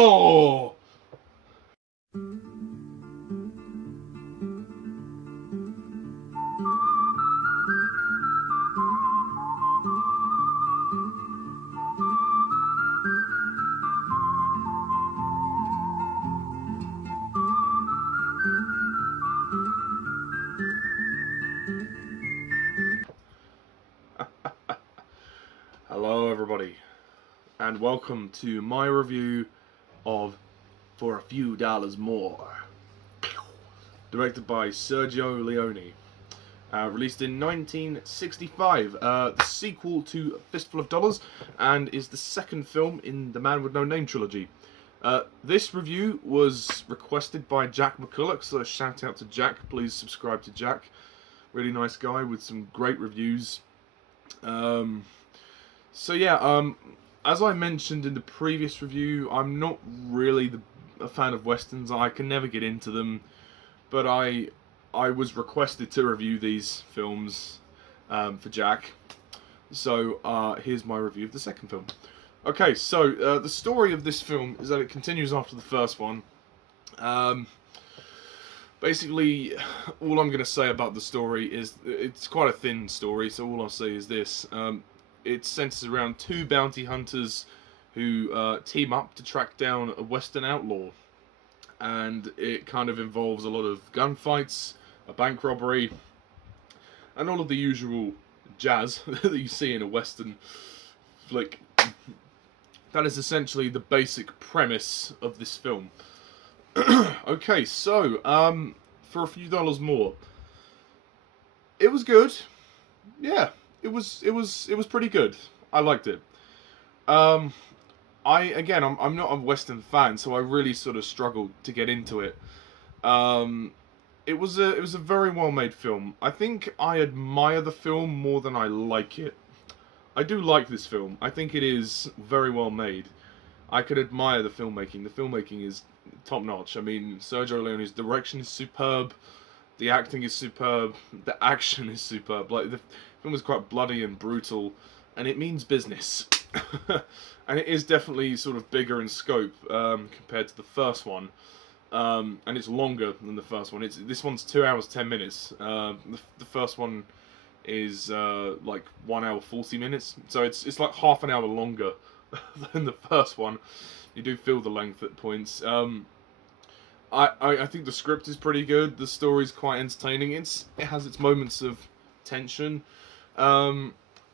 Oh! Hello everybody, and welcome to my review of For a Few Dollars More, directed by Sergio Leone, released in 1965, the sequel to Fistful of Dollars, and is the second film in the Man with No Name trilogy. This review was requested by Jack McCulloch, so shout out to Jack. Please subscribe to Jack. Really nice guy with some great reviews. So yeah, as I mentioned in the previous review, I'm not really a fan of westerns. I can never get into them, but I was requested to review these films for Jack. So here's my review of the second film. Okay, so the story of this film is that it continues after the first one. Basically, all I'm going to say about the story is it's quite a thin story, so all I'll say is this. It centers around two bounty hunters who team up to track down a western outlaw. And it kind of involves a lot of gunfights, a bank robbery, and all of the usual jazz that you see in a western flick. That is essentially the basic premise of this film. Okay, so, for a few dollars more, it was good. Yeah, it was pretty good. I liked it. I'm not a Western fan, so I really sort of struggled to get into it. It was a very well made film. I think I admire the film more than I like it. I do like this film. I think it is very well made. I could admire the filmmaking. The filmmaking is top notch. I mean, Sergio Leone's direction is superb. The acting is superb. The action is superb. Like, the film is quite bloody and brutal, and it means business. And it is definitely sort of bigger in scope compared to the first one. And it's longer than the first one. This one's 2 hours 10 minutes. The first one is like 1 hour 40 minutes. So it's like half an hour longer than the first one. You do feel the length at points. I think the script is pretty good. The story's quite entertaining. It has its moments of tension.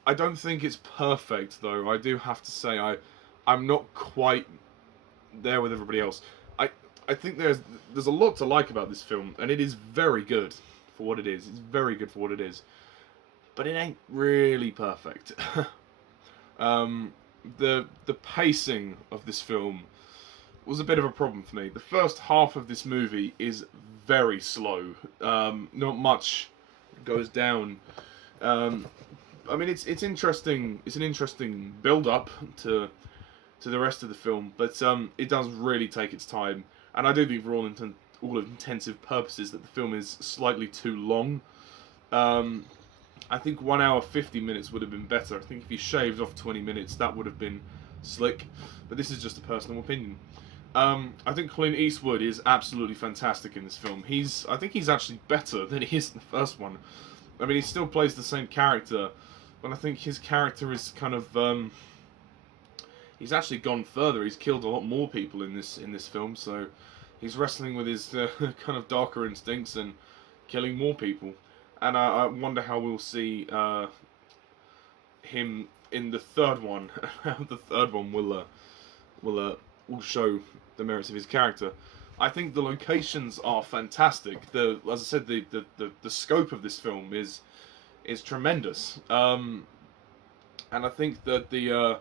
I don't think it's perfect, though. I do have to say I'm not quite there with everybody else. I think there's a lot to like about this film, and it is very good for what it is. It's very good for what it is, but it ain't really perfect. The pacing of this film was a bit of a problem for me. The first half of this movie is very slow. Not much goes down. I mean, it's interesting. It's an interesting build-up to the rest of the film, but it does really take its time. And I do think, for all intensive purposes, that the film is slightly too long. I think 1 hour 50 minutes would have been better. I think if you shaved off 20 minutes, that would have been slick. But this is just a personal opinion. I think Clint Eastwood is absolutely fantastic in this film. I think he's actually better than he is in the first one. I mean, he still plays the same character, but I think his character is kind of he's actually gone further. He's killed a lot more people in this film, so he's wrestling with his kind of darker instincts and killing more people. And I wonder how we'll see him in the third one. How the third one will show the merits of his character. I think the locations are fantastic. As I said, the scope of this film is tremendous. And I think that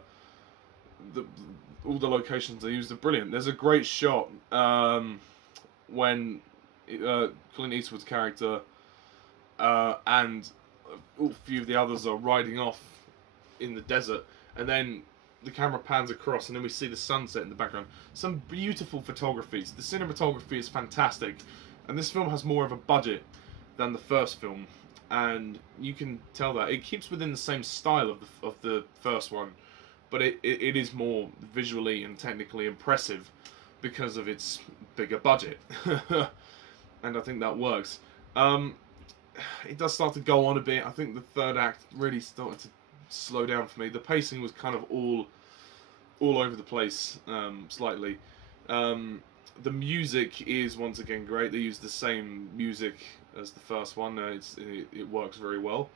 all the locations they used are brilliant. There's a great shot when Clint Eastwood's character and a few of the others are riding off in the desert, and then the camera pans across, and then we see the sunset in the background. Some beautiful photography. The cinematography is fantastic, and this film has more of a budget than the first film, and you can tell that it keeps within the same style of the first one, but it is more visually and technically impressive because of its bigger budget. And I think that works. It does start to go on a bit. I think the third act really started to slow down for me. The pacing was kind of all over the place, slightly. The music is once again great. They use the same music as the first one. It works very well.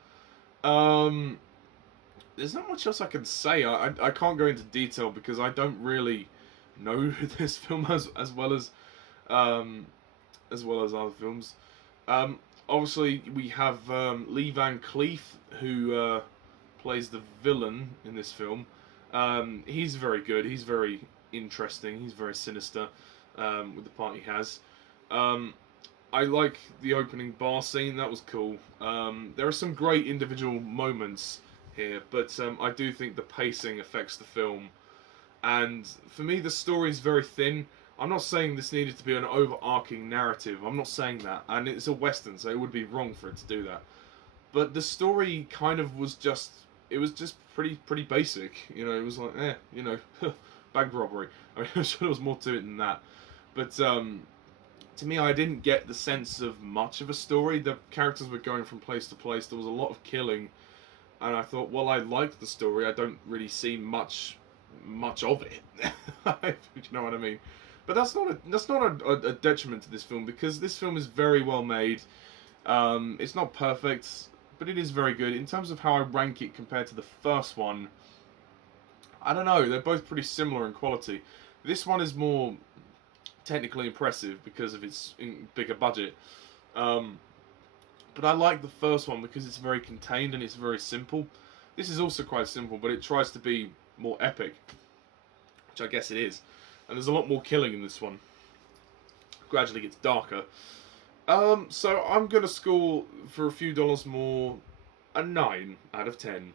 There's not much else I can say. I can't go into detail because I don't really know this film as well as other films. Obviously, we have Leone Cleaf, who plays the villain in this film. He's very good. He's very interesting. He's very sinister with the part he has. I like the opening bar scene. That was cool. There are some great individual moments here, but I do think the pacing affects the film. And for me, the story is very thin. I'm not saying this needed to be an overarching narrative. I'm not saying that. And it's a Western, so it would be wrong for it to do that. But the story kind of was just... It was just pretty basic. You know, it was like, you know, bank robbery. I mean, I'm sure there was more to it than that. But to me, I didn't get the sense of much of a story. The characters were going from place to place. There was a lot of killing. And I thought, well, I liked the story. I don't really see much of it. You know what I mean? But that's not a detriment to this film, because this film is very well made. It's not perfect, but it is very good. In terms of how I rank it compared to the first one, I don't know. They're both pretty similar in quality. This one is more technically impressive because of its bigger budget. But I like the first one because it's very contained and it's very simple. This is also quite simple, but it tries to be more epic, which I guess it is. And there's a lot more killing in this one. Gradually gets darker. So I'm going to score, for a few dollars more, a 9 out of 10.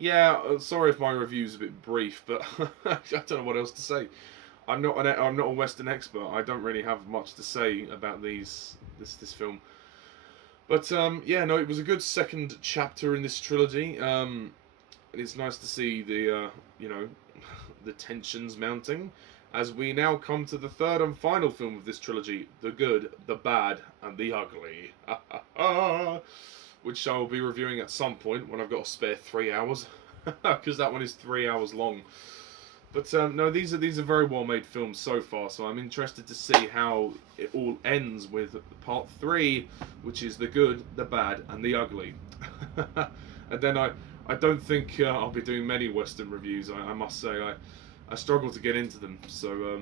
Yeah, sorry if my review's a bit brief, but I don't know what else to say. I'm not a Western expert. I don't really have much to say about this film. But yeah, no, it was a good second chapter in this trilogy. It's nice to see the you know, the tensions mounting as we now come to the third and final film of this trilogy: The Good, the Bad, and the Ugly. Which I will be reviewing at some point when I've got a spare 3 hours, because that one is 3 hours long. But no, these are very well made films so far, so I'm interested to see how it all ends with part 3, which is The Good, the Bad, and the Ugly. And then I don't think I'll be doing many Western reviews. I must say I struggle to get into them. So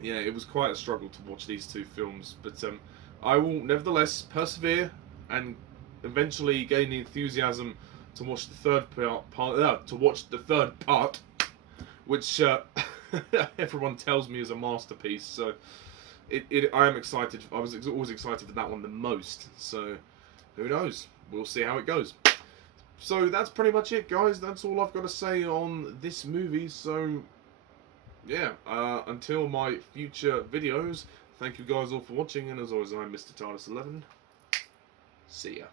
yeah, it was quite a struggle to watch these two films, but I will nevertheless persevere and eventually gain the enthusiasm to watch the third part, which everyone tells me is a masterpiece. So I am excited. I was always excited for that one the most. So who knows? We'll see how it goes. So that's pretty much it, guys. That's all I've got to say on this movie. So yeah, until my future videos, thank you guys all for watching, and as always, I'm Mr. TARDIS11. See ya.